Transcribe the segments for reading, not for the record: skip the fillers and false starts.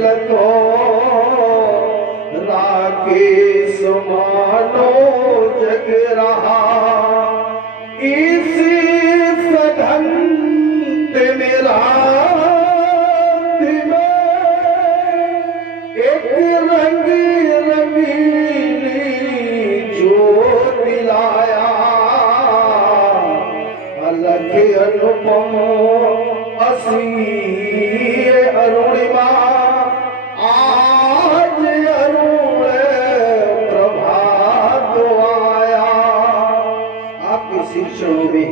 तो राकेश मानो जग रहा, इस सघन मेरा एक रंग रंगीली जो दिलाया, अलग अनुपम असीर अरुणिमा, आज अरुण प्रभात आया। आपके शिक्षणों में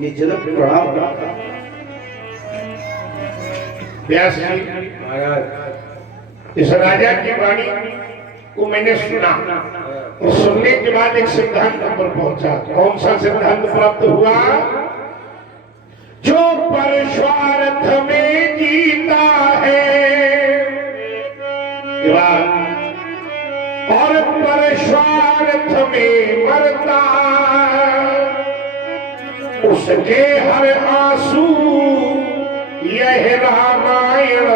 ये जनक प्रणाम करता। व्यास जी इस राजा की वाणी को मैंने सुना और सुनने के बाद एक सिद्धांत पर पहुंचा। कौन सा सिद्धांत प्राप्त हुआ? जो परस्वार्थ में जीता है और परस्वार्थ में मरता, उसके हर आंसू यह रामायण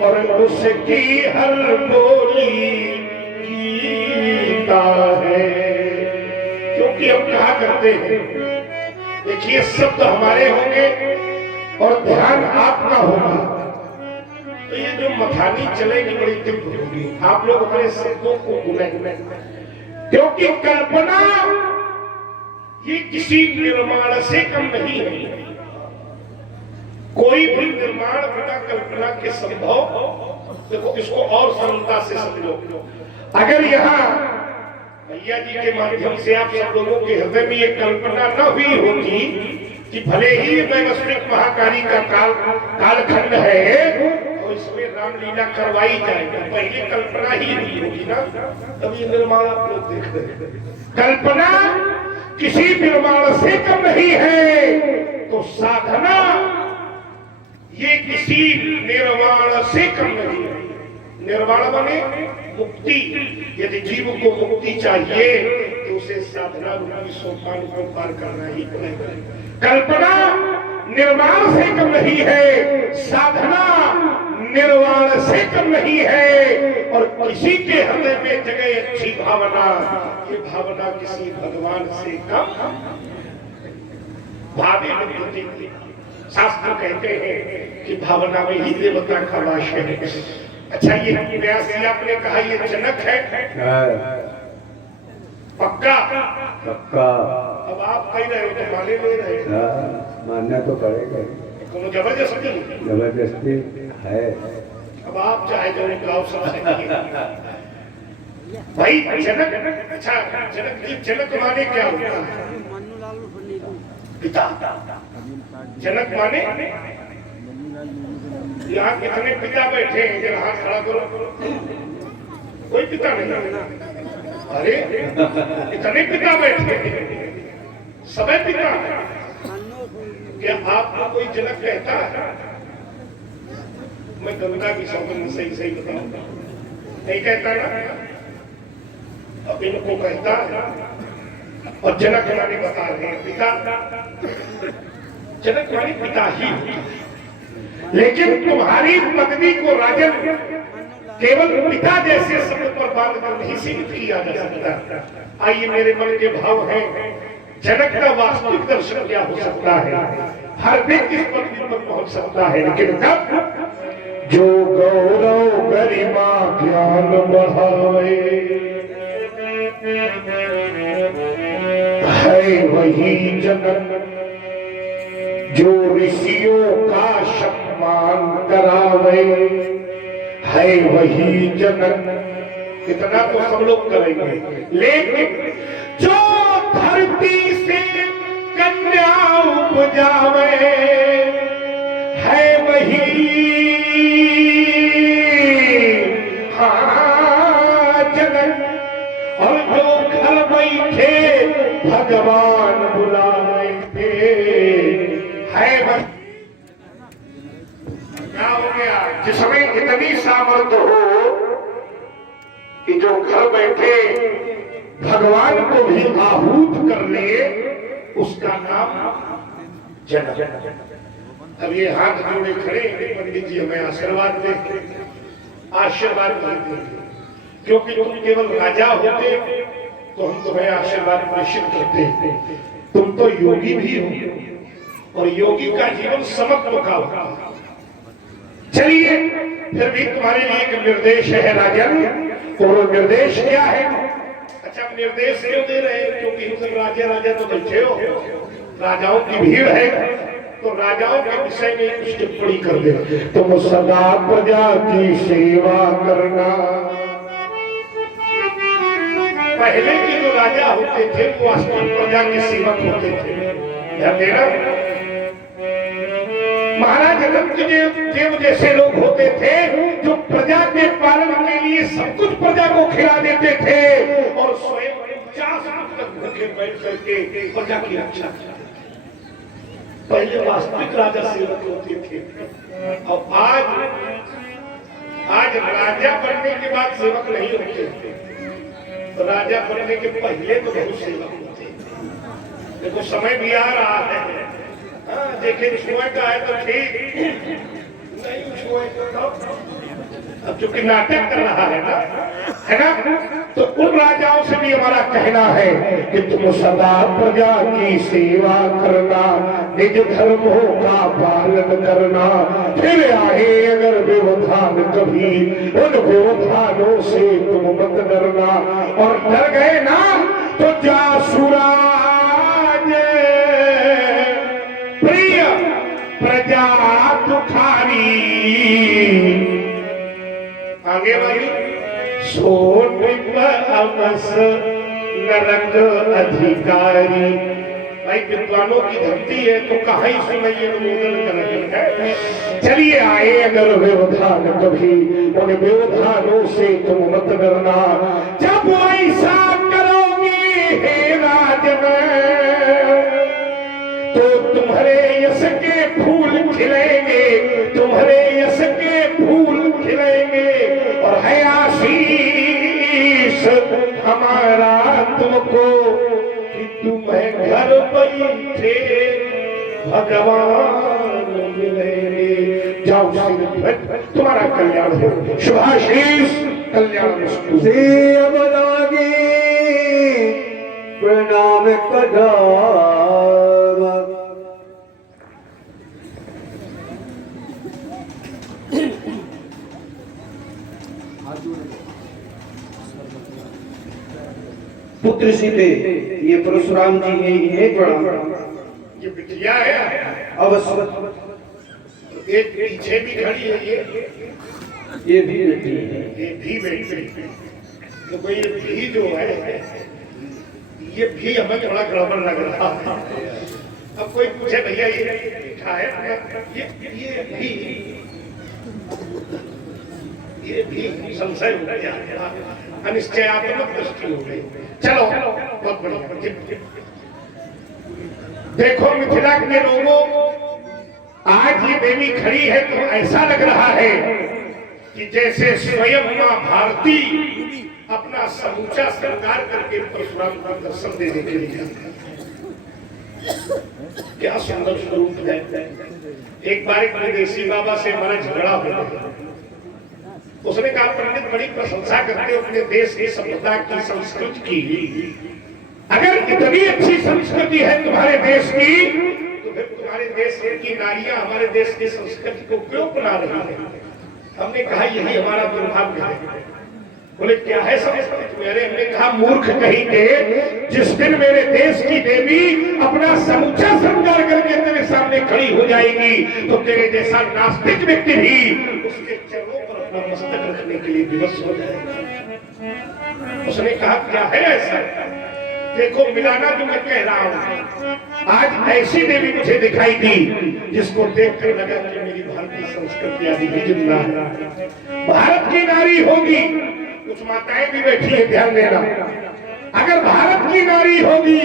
और उसकी हर बोली गीता है। क्योंकि हम कहा करते हैं, देखिए शब्द हमारे होंगे और ध्यान आपका होगा, तो ये जो मथानी चलेगी बड़ी तीव्र होगी। आप लोग अपने शब्दों को भूलेंगे, क्योंकि कल्पना ये किसी निर्माण से कम नहीं है। कोई भी निर्माण बिना कल्पना के संभव। देखो इसको और सरलता से समझो। अगर यहाँ भैया जी के माध्यम से आप सब लोगों के हृदय में ये कल्पना न हुई होती कि भले ही वैवस्विक महाकाली का कालखंड है तो इसमें रामलीला करवाई जाएगी, पहले कल्पना ही हुई होगी ना, तभी निर्माण आप लोग देख रहे हैं। कल्पना किसी निर्माण से कम नहीं है, तो साधना ये किसी निर्वाण से कम नहीं है। निर्वाण माने मुक्ति। यदि जीव को मुक्ति चाहिए तो उसे साधना रूपी सोपान को पार करना ही पड़ेगा। कल्पना निर्वाण से कम नहीं है, साधना निर्वाण से कम नहीं है। और किसी के हृदय में जगह अच्छी भावना, ये भावना किसी भगवान से कम भावे नहीं। शास्त्र कहते हैं कि भावना में ही देवता का वास है। अच्छा ये व्यास जी आपने कहा ये जनक है, पक्का पक्का। अब आप कह रहे हो तो माने ले रहे हो, मानना तो पड़ेगा। तो जबरदस्ती जबरदस्ती है। अब आप चाहे जो गाँव सबसे भाई जनक। अच्छा जनक जी, जनक माने क्या होता है? पिता। जनक माने यहाँ कितने पिता बैठे हैं? जरा हाथ खड़ा करो। कोई पिता नहीं। अरे इतने पिता बैठे हैं, सबे पिता है। क्या आपको कोई जनक कहता है? मैं गंगा की सौगंध सही बताऊंगा, नहीं कहता ना। अब इनको कहता और जनक माने बता रहे हैं पिता। जनक माने पिता ही। लेकिन तुम्हारी पत्नी को राजन केवल पिता जैसे शब्द पर बात कर नहीं सीमित किया जा सकता। आइए मेरे मन के भाव हैं, जनक का वास्तविक दर्शन क्या हो सकता है? हर व्यक्ति इस पत्नी पर पहुंच सकता है, लेकिन कब? जो गौरव गरिमा ज्ञान बढ़ावे है वही जनक, जो ऋषियों का सम्मान करावे है वही जनक। इतना तो सब लोग करेंगे, लेकिन जो धरती से कन्या उपजावे है वही जनक। और जो घर बैठे भगवान बुला रहे थे है वही। क्या हो गया? जिसमें इतनी सामर्थ्य हो कि जो घर बैठे भगवान को भी आहूत कर ले, उसका नाम जनक। अब ये हाथ जोड़े खड़े हैं, पंडित जी हमें आशीर्वाद दे, आशीर्वाद देते, क्योंकि तुम केवल राजा होते तो हम तुम्हें आशीर्वाद प्रेषित करते, तुम तो योगी भी हो और योगी का जीवन समत्व का होगा। चलिए फिर भी तुम्हारे लिए एक निर्देश है राजन, और वो निर्देश क्या है? अच्छा, निर्देश क्यों दे रहे हैं? क्योंकि हम सब राजा तो बैठे हो, राजाओं की भीड़ है, तो राजाओं के विषय में कुछ टिप्पणी कर दे। तुम सदा प्रजा की सेवा करना। पहले के जो राजा होते थे वो वास्तविक प्रजा के सेवक होते थे। महाराज देव जैसे लोग होते थे जो प्रजा के पालन के लिए सब कुछ प्रजा को खिला देते थे और स्वयं 50 वर्ष तक भूखे बैठ करके प्रजा की रक्षा करते। पहले वास्तविक राजा सेवक होते थे, और आज राजा बनने के बाद सेवक नहीं होते, तो राजा बनने के पहले तो बहुत सेवक होते। देखो समय भी आ रहा है, देखे छुए का है तो ठीक, नहीं छुए तो अब चूंकि नाटक कर रहा है ना, तो उन राजाओं से भी हमारा कहना है कि तुम सदा प्रजा की सेवा करना, निज धर्मों का पालन करना, फिर आए अगर व्यवधान कभी उन व्यवधानों से तुम मत डरना, और डर गए ना तो जा सुराज प्रिय प्रजा दुखारी। आगे वाली सोन अमस नरक अधिकारी। भाई विद्वानों की धरती है तो कहाँ ही सुनाइए अनुमोदन है। चलिए आए अगर व्यवधान कभी उन व्यवधानों से तुम मत डरना, जब ऐसा करोगे हे राजन तो तुम्हारे यश के फूल खिलेंगे, तुम्हारे यश के फूल खिलेंगे, और है आशीष हमारा तुमको कि तुम्हें घर बैठे भगवान मिलेंगे। जाओ तुम्हारा कल्याण हो, शुभाशीष कल्याण बदागी प्रणाम कदाम। पुत्र सीते, ये परशुराम जी हैं, इन्हें प्रणाम। ये बिटिया है अवश्य। एक पीछे भी खड़ी है, ये भी बेटी है, ये भी बेटी। तो कोई भी जो है ये भी हमें थोड़ा गड़बड़ लग रहा है। अब कोई पूछे भैया ये लिखा है, ये भी संशय हो गया, अनिश्चयात्मक दृष्टि हो गई। चलो बहुत बढ़िया। देखो मिथिला के लोगों, आज ये देवी खड़ी है तो ऐसा लग रहा है कि जैसे स्वयं मां भारती अपना समूचा श्रृंगार करके परशुराम का दर्शन देने के लिए। क्या सुंदर स्वरूप है। एक बार एक विदेशी बाबा से हमारा झगड़ा हो गया। उसने कहा पंडित बड़ी प्रशंसा करते अपने देश की सभ्यता की संस्कृति की, अगर इतनी अच्छी संस्कृति है तुम्हारे देश की तो फिर तुम्हारे देश की नारियां हमारे देश की संस्कृति को क्यों अपना रही है? हमने कहा यही हमारा दुर्भाग्य है। बोले क्या है संस्कृति मेरे? हमने कहा मूर्ख कहीं के, जिस दिन मेरे देश की देवी अपना समूचा श्रृंगार करके तेरे सामने खड़ी हो जाएगी तो तेरे जैसा नास्तिक व्यक्ति भी उसके चरणों पर अपना मस्तक रखने के लिए विवश हो जाएगा। उसने कहा क्या है ऐसा? देखो मिलाना जो मैं कह रहा हूँ, आज ऐसी देवी मुझे दिखाई दी जिसको देखकर लगा कि मेरी भारतीय संस्कृति आदि भी जिंदा है। भारत की नारी होगी, कुछ माताएं भी बैठी है, ध्यान देना। अगर भारत की नारी होगी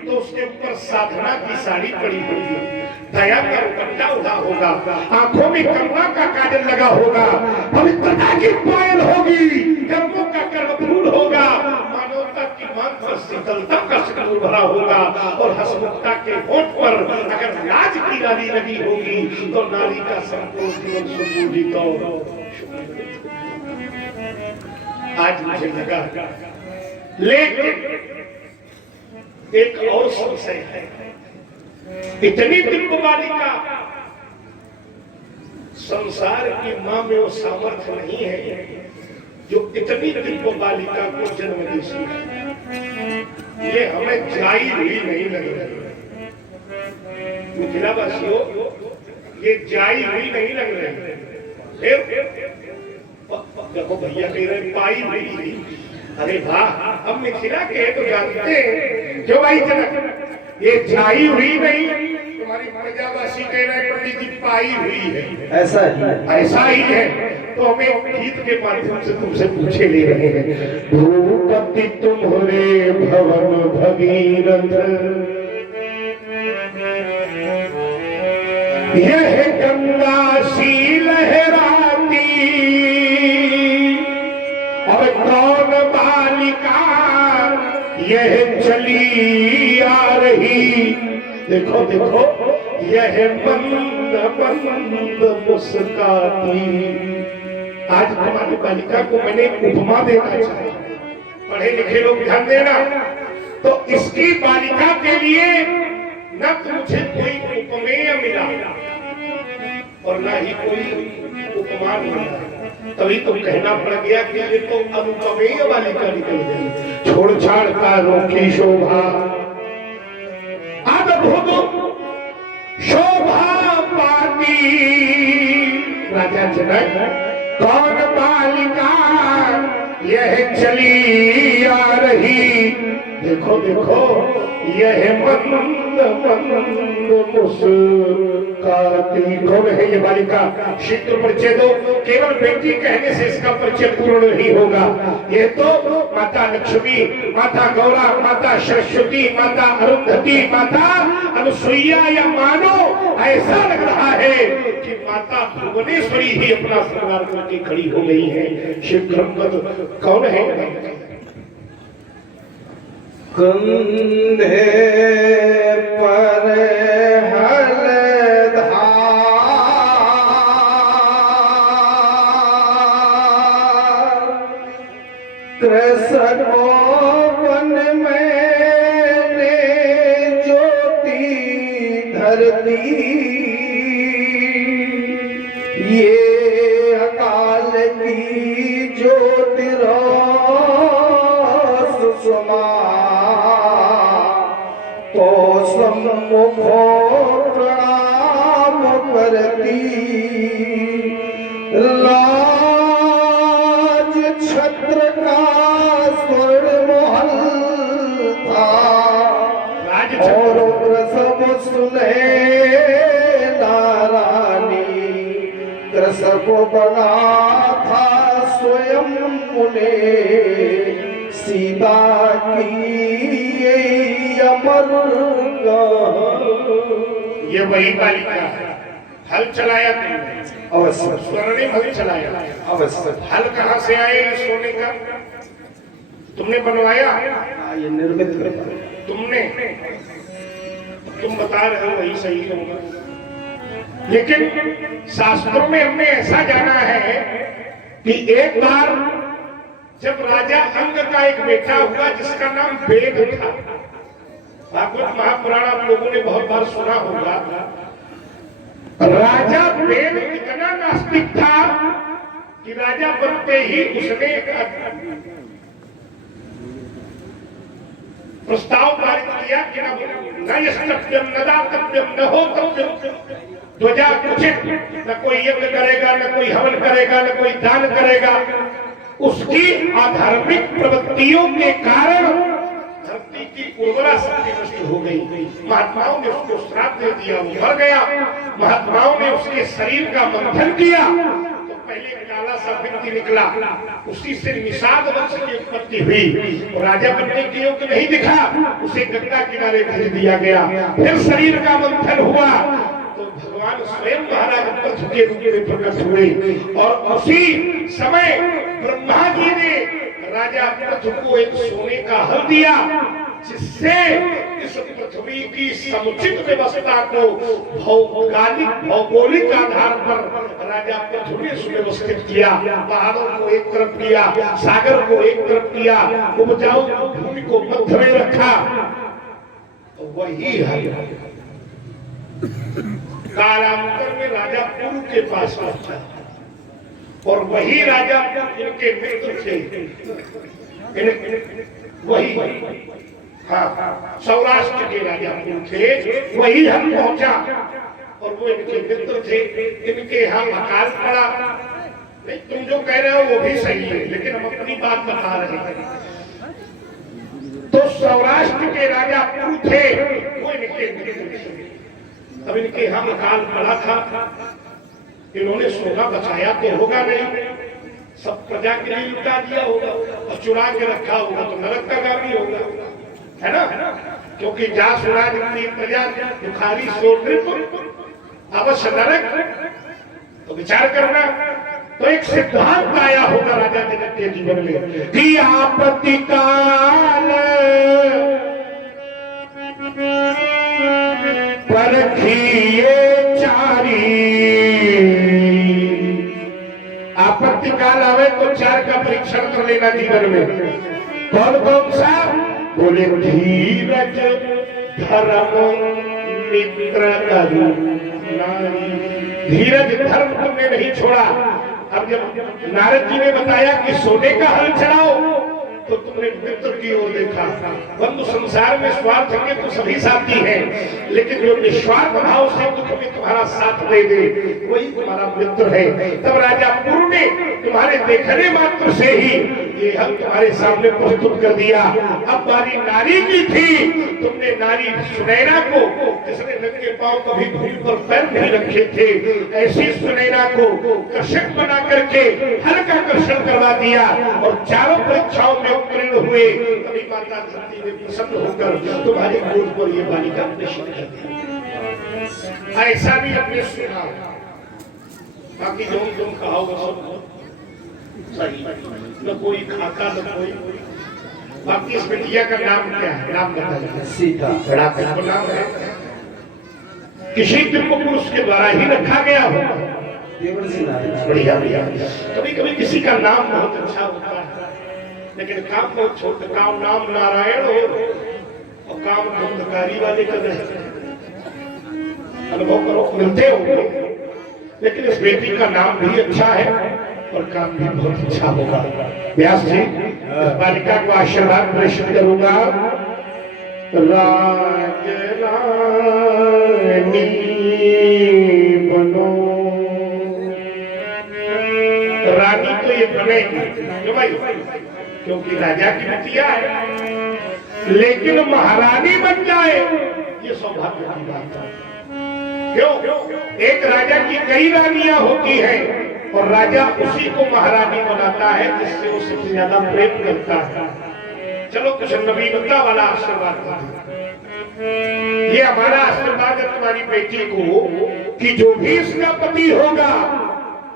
तो उसके ऊपर साधना की साड़ी पड़ी होगी, दया का दुपट्टा उड़ा होगा, आंखों में कमला का काजल लगा होगा, पवित्रता की पायल होगी, कर्मों का कर्मफूल होगा, मानवता की मांग शीतलता का सिंदूर भरा होगा और हंसमुखता के होठ पर अगर लाज की डाली लगी होगी तो नारी का संपूर्ण जीवन सुशोभित हो। आज मुझे लगा लेकिन एक और संशय है, इतनी दिव्य बालिका, संसार की मां में वो सामर्थ्य नहीं है जो इतनी दिव्य बालिका को जन्म दे सके। ये हमें जाई हुई नहीं लग रही, मिथिलावासियों, ये जाई हुई नहीं लग रही। देखो भैया कह रहे पाई हुई, अरे वाह, हम मिथिला के तो जानते हैं क्यों भाई जनक, ये जाई हुई नहीं, तुम्हारी प्रजावासी कह रहे पंडित जी पाई हुई है। ऐसा ही है तो हमें गीत के माध्यम से तुमसे पूछे ले रहे हैं। भूपति तुम्हारे भवन भगीरथ, यह गंगा सी लहराती, और कौन बालिका यह चली आ रही, देखो देखो यह मंद मंद मुस्काती। आज तुम्हारी बालिका को मैंने उपमा देना चाहिए, पढ़े लिखे लोग ध्यान देना। तो इसकी बालिका के लिए न तो मुझे कोई उपमेय मिला और न ही कोई उपमान मिला, तभी तो कहना पड़ गया कि ये तो अनुपमेय बालिका निकल गई। छोड़ छाड़ कारों की शोभा, अद्भुत शोभा पाती, राजा जनक कौन बालिका यह चली आ रही, देखो देखो यह मंद मंद मुस्काती। कौन है ये बालिका? शीघ्र परिचय दो। केवल बेटी कहने से इसका परिचय पूर्ण नहीं होगा। ये तो माता लक्ष्मी, माता गौरा, माता सरस्वती, माता अरुंधति, माता अनुसुईया, या मानो ऐसा लग रहा है कि माता भुवनेश्वरी ही अपना श्रृंगार करके खड़ी हो गई है। शीघ्र कौन है? कंधे पर हलधार, कृष्ण वन में ज्योति धरती, ये अकाल की ज्योतिरास समा, तो सम्मुखो प्रणाम करती, लाज छत्र का स्वर्ण महल था, और प्रसव सुने नारानी, कृषक बना था स्वयं मुने, सीता की ये वही बालिका है। हल चलाया तुमने, अवश्य स्वर्णिम हल चलाया, अवश्य। हल कहाँ से आए सोने का? तुमने बनवाया? ये निर्मित तुमने, तुम बता रहे हो वही सही होगा, लेकिन शास्त्रों में हमने ऐसा जाना है कि एक बार जब राजा अंग का एक बेटा हुआ जिसका नाम वेद था, भागवत महापुराण आप लोगों ने बहुत बार सुना होगा। राजा वेद इतना नास्तिक था कि राजा बनते ही उसने प्रस्ताव पारित किया कि न यस्तव्यम न दातव्यम न होतव्यम, ध्वजा कुचित, न कोई यज्ञ करेगा, न कोई हवन करेगा, न कोई दान करेगा। उसकी अधार्मिक प्रवृत्तियों के कारण धरती की उर्वरा शक्ति नष्ट हो गई। महात्माओं ने उसको श्राप दे दिया, वो मर गया। महात्माओं ने उसके शरीर का मंथन किया तो पहले काला सा व्यक्ति निकला, उसी से निषाद वंश की उत्पत्ति हुई। राजा बनने के योग्य नहीं दिखा, उसे गंगा किनारे भेज दिया गया। फिर शरीर का मंथन हुआ तो भगवान स्वयं महाराज पथ के रूप में प्रकट हुए, और उसी समय ब्रह्मा जी ने राजा पृथु को एक सोने का हल दिया, जिससे इस पृथ्वी की समुचित व्यवस्था को भौगोलिक आधार पर राजा पृथु ने सुव्यवस्थित किया। पहाड़ों को एक तरफ किया, सागर को एक तरफ किया, उपजाऊ भूमि को मध्य में रखा। तो वही है कालांतर में राजा पुरु के पास पहुंचा, और वही राजा इनके मित्र थे। वही हाँ, सौराष्ट्र के राजा पुरु थे, वही हम पहुंचा, और वो इनके मित्र थे। इनके यहाँ अकाल पड़ा। नहीं, तुम जो कह रहे हो वो भी सही है, लेकिन हम अपनी बात बता रहे हैं। तो सौराष्ट्र के राजा पुरु थे, वो इनके मित्र थे। अब इनके यहाँ अकाल पड़ा था, इन्होंने सोना बचाया तो होगा नहीं, सब प्रजा के लिए लुटा दिया होगा और चुरा के रखा होगा, तो नरक का गामी होगा, है ना? क्योंकि जा सुना जितनी प्रजा बुखारी सोच अवश्य नरक। तो विचार करना, तो एक सिद्धांत आया होगा राजा जनक के जीवन में कि आपत्ति काल परखिए चारी। आपत्ति काल आवे तो चार का परीक्षण कर लेना जीवन में। कौन कौन सा? बोले धीरज, धर्म, मित्र, नारी। धीरज धर्म तुमने नहीं छोड़ा। अब जब नारद जी ने बताया कि सोने का हल चढ़ाओ, तो तुमने मित्र की ओर देखा। बंधु संसार में स्वार्थ के तो सभी साथी हैं, लेकिन जो निस्वार्थ भाव से दुख में तुम्हारा साथ दे दे, वही तुम्हारा मित्र है। तब राजा पुरु ने तुम्हारे देखने मात्र से ही ये हल तुम्हारे सामने प्रस्तुत कर दिया। अब बारी नारी की थी, तुमने नारी सुनैना को, जिसने नंगे पांव कभी भूमि पर पैर नहीं रखे थे, ऐसी सुनैना को कृषक बना करके हल्का कर्षण करवा दिया, और चारों परीक्षाओं में उत्तीर्ण हुए। तभी माता धरती ने प्रसन्न होकर तुम्हारे गोद पर ये बालिका प्रेषित कर दी। ऐसा भी हमने सुना। बाकी जो तुम कहा वो सही, न कोई खाता न कोई। बाकी इस बिटिया का नाम क्या है? नाम बताइए। सीता। बड़ा नाम है, किसी दिव्य पुरुष के द्वारा ही रखा गया हो। बढ़िया बढ़िया। कभी कभी किसी का नाम बहुत अच्छा होता है, लेकिन काम बहुत छोटा। काम नाम नारायण हो और काम धंधकारी वाले कर रहे। अनुभव करो, मिलते होंगे। लेकिन इस बेटी का नाम भी अच्छा है और काम भी बहुत अच्छा होगा। व्यास जी, इस बालिका को आशीर्वाद प्रेषित करूंगा। राजरानी बनो। रानी तो ये बनेगी क्यों भाई? क्योंकि राजा की बिटिया है, लेकिन महारानी बन जाए ये सौभाग्य की बात है। क्यों? एक राजा की कई रानियां होती हैं, और राजा उसी को महारानी बनाता है जिससे वो सबसे ज्यादा प्रेम करता है। चलो कुछ नवीनता वाला आशीर्वाद, ये हमारा आशीर्वाद है तुम्हारी बेटी को कि जो भी इसका पति होगा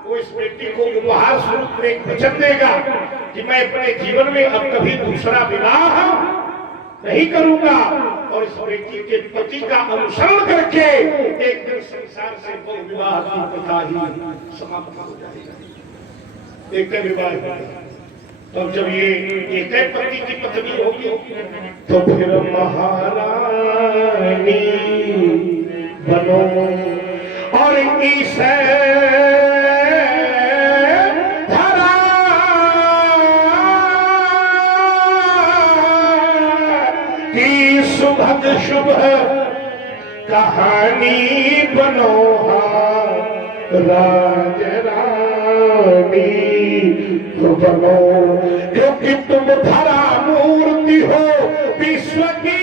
वो इस बेटी को उपहार स्वरूप में एक वचन देगा कि मैं अपने जीवन में अब कभी दूसरा विवाह नहीं करूंगा, और इस बेटी के पति का अनुसरण करके एक दिन संसार से बहु विवाह की प्रथा ही समाप्त हो जाएगी। एक विवाह, तो जब ये एक पति की पत्नी होगी तो फिर महारानी बनो और ईसे धरा की सुभग शुभ कहानी बनो राजरानी बनो, क्योंकि तुम धरा मूर्ति हो विश्व की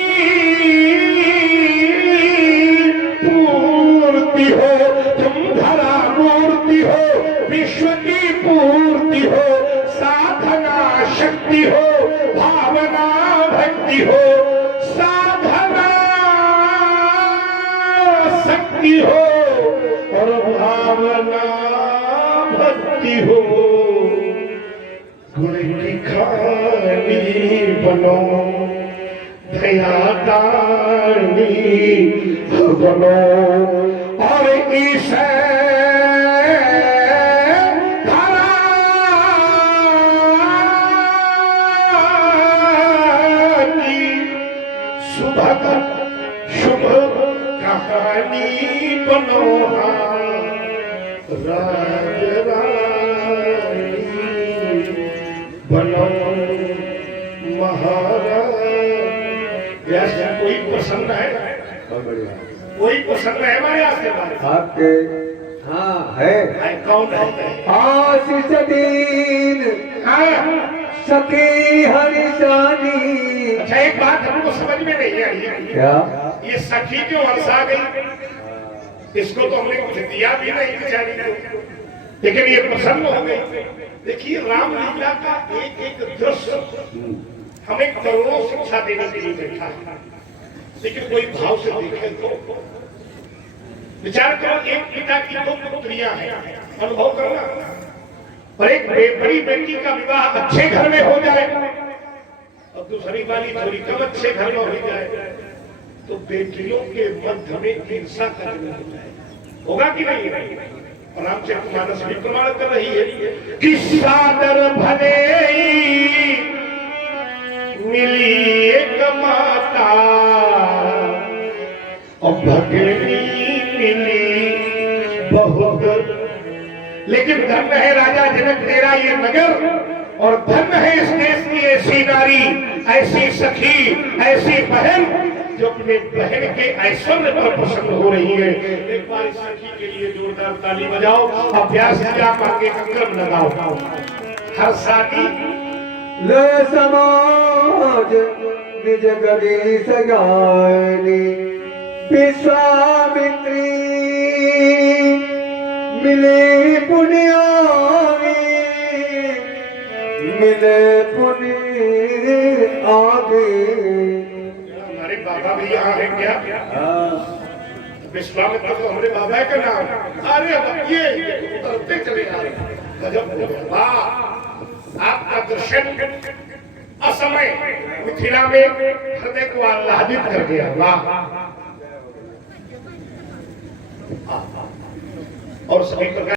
पूर्ति हो। तुम धरा मूर्ति हो विश्व की पूर्ति हो। साधना शक्ति हो, भावना भक्ति हो। साधना शक्ति हो और भावना भक्ति हो। गुण की खान बनो, दया दानी बनो, और इस शुभ कहानी बनो, राज रानी बनो, महाराज। ऐसा कोई पसंद है? कोई पसंद है हमारे आस्ते आपके हाँ है कौन है? आशीष दीन हाँ। सखी हरिशानी। अच्छा, एक बात हमको समझ में नहीं आई, क्या ये सखी क्यों हंसा गई? इसको तो हमने कुछ दिया भी नहीं बेचारी को, लेकिन ये प्रसन्न हो गई। देखिए, रामलीला का एक एक दृश्य हमें करोड़ों शिक्षा देने के लिए बैठा है, लेकिन कोई भाव से देखे तो विचार करो, एक पिता की दो पुत्रियां हैं, अनुभव करना, और एक बड़ी बेटी का विवाह अच्छे घर में हो जाए और दूसरी वाली थोड़ी कम अच्छे घर में हो जाए, तो बेटियों के मध्य में ईर्षा का जन्म हो जाए, होगा कि नहीं? और रामचरितमानस भी प्रमाण कर रही है कि सादर भले मिली एक माता और भगनी मिली बहुत, लेकिन धन्य है राजा जनक तेरा ये नगर, और धन्य है इस देश की ऐसी नारी, ऐसी सखी, ऐसी बहन जो अपने बहन के ऐश्वर्य पर प्रसन्न हो रही है। एक बार इस सखी के लिए जोरदार ताली बजाओ, अभ्यास किया करके क्रम लगाओ। हर शादी ले समाज निज गरी सगानी, विश्वामित्री मिले पुण्यारी, मिले पुण्य आगे। हमारे बाबा भी यहाँ है क्या? विश्वामित्र तो हमारे बाबा का नाम। अरे ये उतरते चले जा रहे, गजब हो गया। वाह, आपका दर्शन असमय मिथिला में हृदय को आह्लादित कर दिया। वाह, और सभी प्रकार